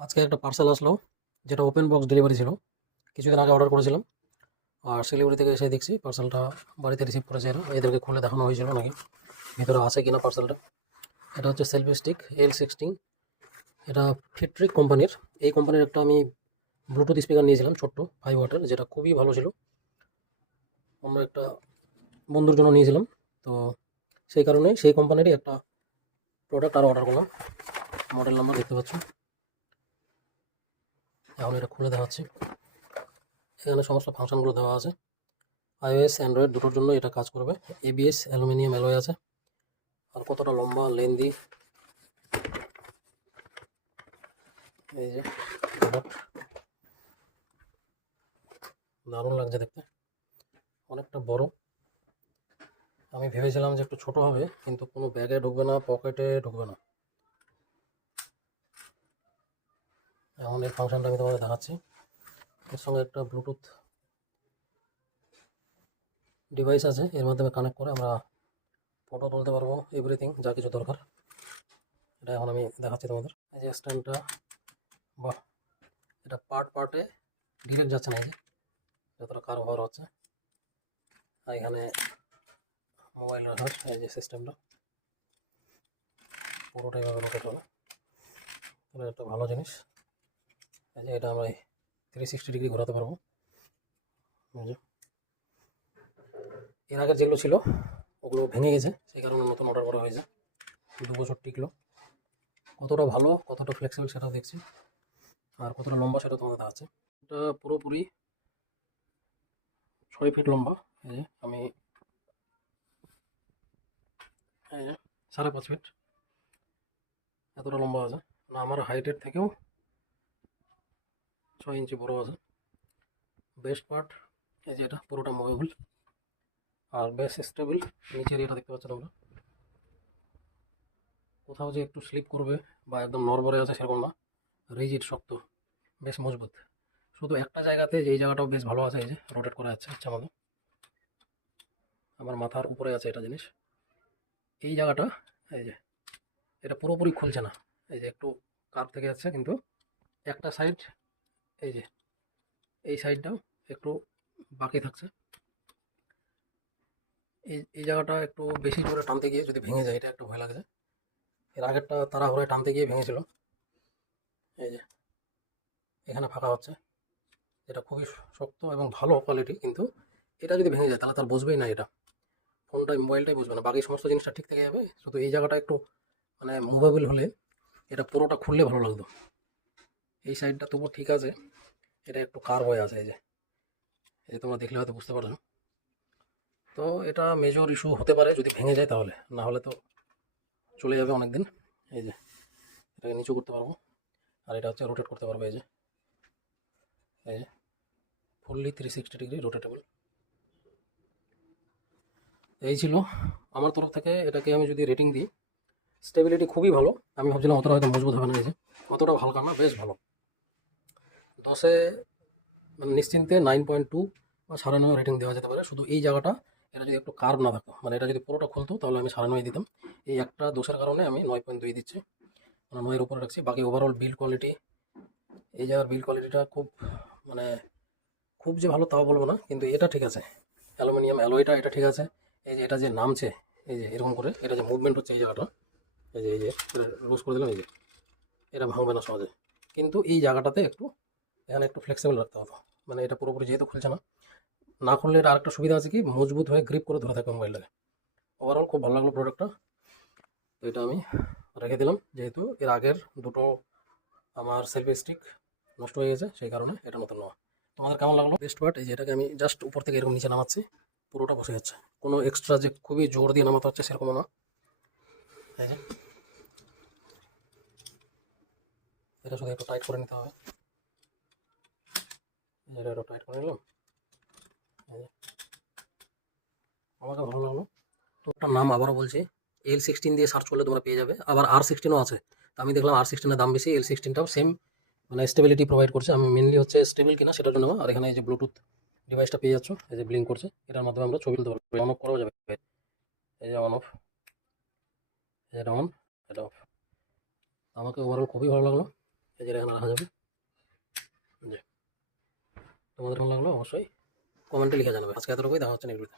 আজকে একটা পার্সেল আসলো, যেটা ওপেন বক্স ডেলিভারি ছিল। কিছুদিন আগে অর্ডার করেছিলাম। আর শিলিগুড়ি থেকে এসে দেখছি পার্সেলটা বাড়িতে রিসিভ করেছে এরা। এদেরকে খুলে দেখানো হয়েছিল নাকি, ভিতরে আছে কিনা পার্সেলটা এটা হচ্ছে সেলফি স্টিক এল সিক্সটিন এটা ফিট্রিক কোম্পানির। এই কোম্পানির একটা আমি ব্লুটুথ স্পিকার নিয়েছিলাম, ছোট্ট ফাইভ ওয়াটের যেটা খুবই ভালো ছিল। অন্য একটা বন্ধুর জন্য নিয়েছিলাম। তো সেই কারণে সেই কোম্পানিরই একটা প্রোডাক্ট আরও অর্ডার করলাম। মডেল নাম্বার দেখতে পাচ্ছ। এখন এটা খুলে দেখাচ্ছি। এখানে সমস্ত ফাংশনগুলো দেওয়া আছে। আইওএস অ্যান্ড্রয়েড দুটোর জন্য এটা কাজ করবে। এবিএস অ্যালুমিনিয়াম অ্যালয় আছে। আর কতটা লম্বা লেন্দি এই যে দারুণ লাগছে দেখতে। অনেকটা বড়। আমি ভেবেছিলাম যে একটু ছোট হবে, কিন্তু কোনো ব্যাগে ঢুকবে না, পকেটে ঢুকবে না। এখন এর ফাংশনটা আমি তোমাদের দেখাচ্ছি। এর সঙ্গে একটা ব্লুটুথ ডিভাইস আছে, এর মাধ্যমে কানেক্ট করে আমরা ফটো তুলতে পারব এভরিথিং যা কিছু দরকার। এটা এখন আমি দেখাচ্ছি তোমাদের। এই যে স্ট্যান্ডটা বাহ, এটা পার্ট পার্টে ডিরেক্ট যাচ্ছে না এই যে, যতটা কার ওভার হচ্ছে। আর এখানে মোবাইল রাখার, এই যে সিস্টেমটা পুরোটাই ভাবে রোটেট হবে। এটা একটা ভালো জিনিস। যে এটা আমরা থ্রি সিক্সটি ডিগ্রি ঘোরাতে পারব। এর আগে যেগুলো ছিল, ওগুলো ভেঙে গেছে, সেই কারণে নতুন অর্ডার করা হয়েছে। দু বছর টিকলো। কতটা ভালো, কতটা ফ্লেক্সিবল সেটাও দেখছি। আর কতটা লম্বা সেটা তোমাদের দেখাচ্ছে। এটা পুরোপুরি ছয় ফিট লম্বা। এই যে, আমি সাড়ে পাঁচ ফিট এতটা লম্বা আছে। না, আমার হাইটের থেকেও ছয় ইঞ্চি বড় আছে। বেস্ট পার্ট এই যে এটা, পুরোটা মুভেবল আর বেশ স্টেবল নিচের এটা দেখতে পাচ্ছেন আমরা। কোথাও যে একটু স্লিপ করবে বা একদম নরবরে আছে সেরকম না। রিজিড শক্ত, বেশ মজবুত। শুধু একটা জায়গাতে যে এই জায়গাটাও বেশ ভালো আছে, এই যে রোটেট করা যাচ্ছে ইচ্ছা মতো আমার মাথার উপরে আছে এটা জিনিস। এই জায়গাটা, এই যে, এটা পুরোপুরি খুলছে না। এই যে একটু কার্ভ থেকে যাচ্ছে, কিন্তু একটা সাইড এই যে, এই সাইডটাও একটু বাকি থাকছে। এই এই জায়গাটা একটু বেশি জোরে টানতে গিয়ে যদি ভেঙে যায়, এটা একটু ভয় লাগছে এর আগেরটা ঘরে টানতে গিয়ে ভেঙেছিল। এই যে, এখানে ফাঁকা হচ্ছে। এটা খুবই শক্ত এবং ভালো কোয়ালিটি কিন্তু এটা যদি ভেঙে যায়, তাহলে তার বুঝবেই না এটা। ফোনটাই মোবাইলটাই বুঝবে না। বাকি সমস্ত জিনিসটা ঠিক থেকে যাবে। শুধু এই জায়গাটা একটু মানে মুভেবল হলে, এটা পুরোটা খুললে ভালো লাগতো। এই সাইডটা তবু ঠিক আছে। এটা একটু কার হয়ে আছে এই যে। এই যে তোমরা দেখলে হয়তো বুঝতে পারছ। তো এটা মেজর ইস্যু হতে পারে যদি ভেঙে যায় তাহলে। না হলে তো চলে যাবে অনেক দিন এই যে, এটাকে নিচু করতে পারব। আর এটা হচ্ছে রোটেট করতে পারব এই যে। এই যে fully three sixty degree rotatable এই ছিল আমার তরফ থেকে। এটাকে আমি যদি রেটিং দিই স্টেবিলিটি খুবই ভালো। আমি ভাবছিলাম অতটা হয়তো মজবুত হবে না এই যে। অতটাও হালকা না, বেশ ভালো। দশে মানে নিশ্চিন্তে নাইন পয়েন্ট টু বা সাড়ে নয় রেটিং দেওয়া যেতে পারে। শুধু এই জায়গাটা, এটা যদি একটু কার্ভ না থাকতো মানে এটা যদি পুরোটা খুলতো, তাহলে আমি সাড়ে নয় দিতাম। এই একটা দোষের কারণে আমি নয় পয়েন্ট দুই দিচ্ছি। মানে নয়ের উপরে রাখছি। বাকি ওভারঅল বিল কোয়ালিটি এই জায়গার বিল কোয়ালিটিটা খুব মানে খুব যে ভালো তাও বলব না, কিন্তু এটা ঠিক আছে। অ্যালুমিনিয়াম অ্যালয়টা, এটা ঠিক আছে। এই যে এটা যে নামছে, এই যে এরকম করে, এটা যে মুভমেন্ট হচ্ছে এই জায়গাটা, এই যে এই যে লুজ করে দিলাম, এই যে, এটা ভাঙবে না সহজে। কিন্তু এই জায়গাটাতে একটু এখানে একটু ফ্লেক্সিবল রাখতে হতো মানে এটা পুরোপুরি যেহেতু খুলছে না না খুললে এটা আরেকটা সুবিধা আছে কি, মজবুত হয়ে গ্রিপ করে ধরে থাকবে মোবাইলটাকে ওভারঅল খুব ভালো লাগল প্রোডাক্টটা তো এটা আমি রেখে দিলাম, যেহেতু এর আগের দুটো আমার সেলফি স্টিক নষ্ট হয়ে গেছে, সেই কারণে এটা নতুন নেওয়া। তোমাদের কেমন লাগল? বেস্ট পার্ট এই যে এটাকে আমি জাস্ট উপর থেকে এরকম নিচে নামাচ্ছি, পুরোটা বসে যাচ্ছে। কোনো এক্সট্রা যে খুবই জোর দিয়ে নামাতে হচ্ছে সেরকমও না। এটা শুধু একটু টাইট করে নিতে হবে। এটা একটু টাইট করে নিলাম। আমাকে ভালো লাগল। তো ওটার নাম আবারও বলছি এল সিক্সটিন দিয়ে সার্চ করলে তোমরা পেয়ে যাবে। আবার আর সিক্সটিনও আছে। তো আমি দেখলাম আর সিক্সটিনের দাম বেশি এল সিক্সটিনটাও সেম মানে স্টেবিলিটি প্রোভাইড করছে। আমি মেনলি হচ্ছে স্টেবল কিনা সেটার জন্য আর এখানে এই যে ব্লুটুথ ডিভাইসটা পেয়ে যাচ্ছ, এই যে ব্লিঙ্ক করছে, এটার মাধ্যমে আমরা ছবি তুলতে পারব। অন অফ করাও যাবে। এই যে অন অফ এটা অন এটা অফ আমাকে ওভারঅল খুবই ভালো লাগল। এই যে এখানে রাখা যাবে। জি তোমাদের ভালো লাগল অবশ্যই কমেন্টে লিখে জানাবে। আজকে এতটুকুই দেখা হচ্ছে নেক্সট